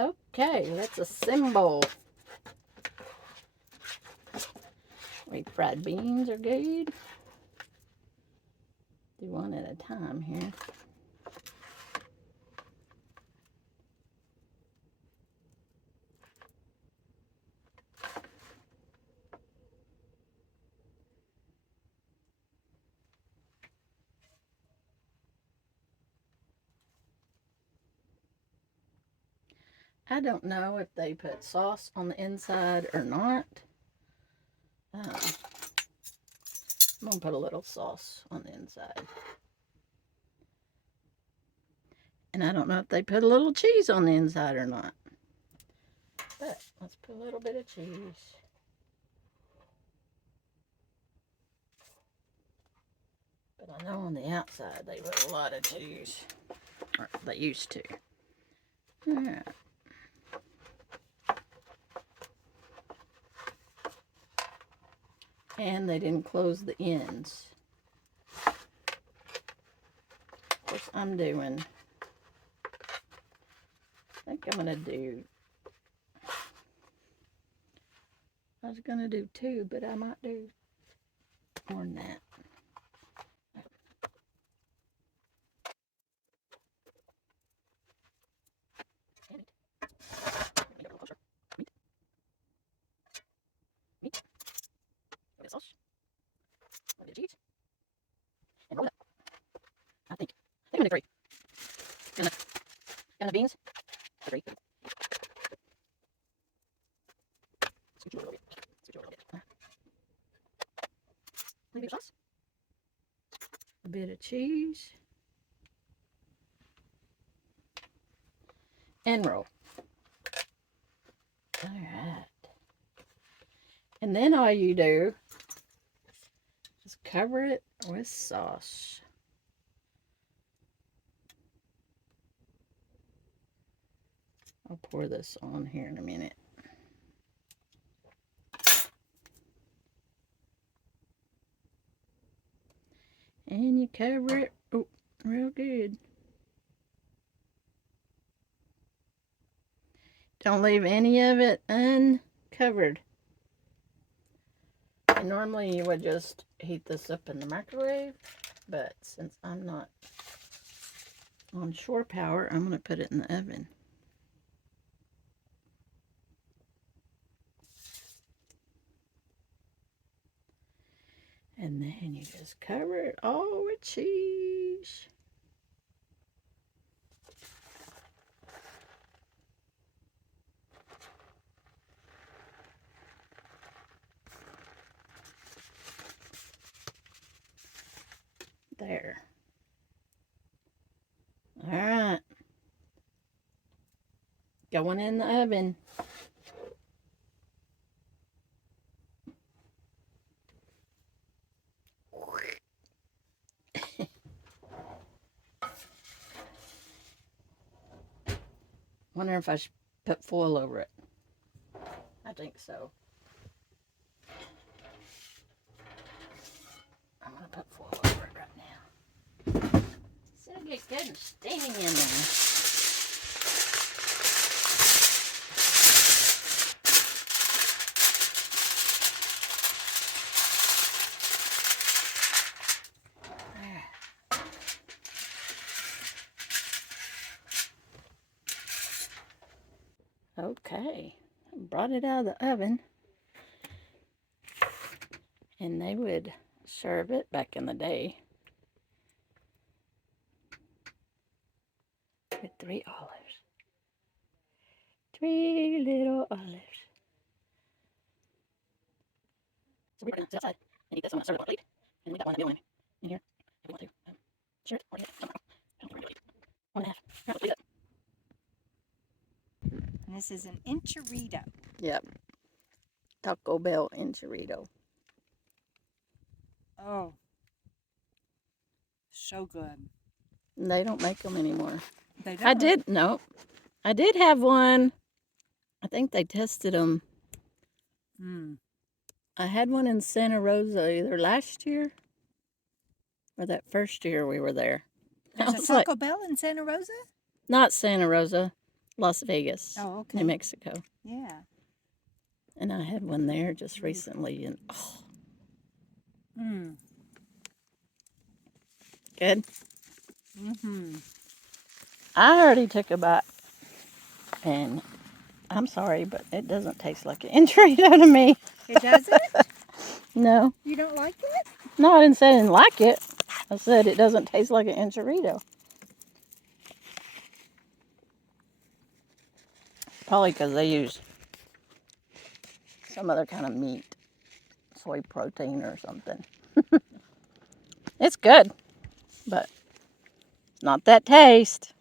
Okay, let's assemble. Refried beans are good. Do one at a time here. I don't know if they put sauce on the inside or not. I'm going to put a little sauce on the inside. And I don't know if they put a little cheese on the inside or not. But let's put a little bit of cheese. But I know on the outside they put a lot of cheese. Or they used to. Alright. And they didn't close the ends. Of course, I'm doing, I think I'm going to do, I was going to do 2, but I might do more than that. Meat. A bit of sauce. A bit of cheese. And roll it up. I think I'm going to do 3. And the beans. 3. Scoot you a little bit. Scoot you a little bit. A bit of sauce. A bit of cheese. And roll. Alright. And then all you do is cover it with sauce. I'll pour this on here in a minute. And you cover it real good. Don't leave any of it uncovered. And normally you would just heat this up in the microwave, but since I'm not on shore power, I'm going to put it in the oven. And then you just cover it all with cheese. There. All right. Going in the oven. Wonder if I should put foil over it. I think so. I'm going to put foil over it right now. So it'll get good and steaming in there. Okay, I brought it out of the oven, and they would serve it back in the day with 3 olives. 3 little olives. So we're going to sit outside and eat this. I'm going to serve it on a plate, and we got one that we in here if we want to. Share it or eat it. I don't know. 1.5. All right, And this is an enchirito. Yep. Taco Bell Enchirito. Oh, so good. They don't make them anymore. They don't. I did have one. I think they tested them. I had one in Santa Rosa either last year or that first year we were there. There's a Taco Bell in Santa Rosa? Not Santa Rosa. Las Vegas, Oh, okay. New Mexico. Yeah. And I had one there just recently, and oh, Mm. good. Mm-hmm. I already took a bite, and I'm sorry, but it doesn't taste like an enchilada to me. It doesn't? No. You don't like it? No, I didn't say I didn't like it. I said it doesn't taste like an enchilada. Probably because they use some other kind of meat, soy protein or something. It's good, but it's not that taste.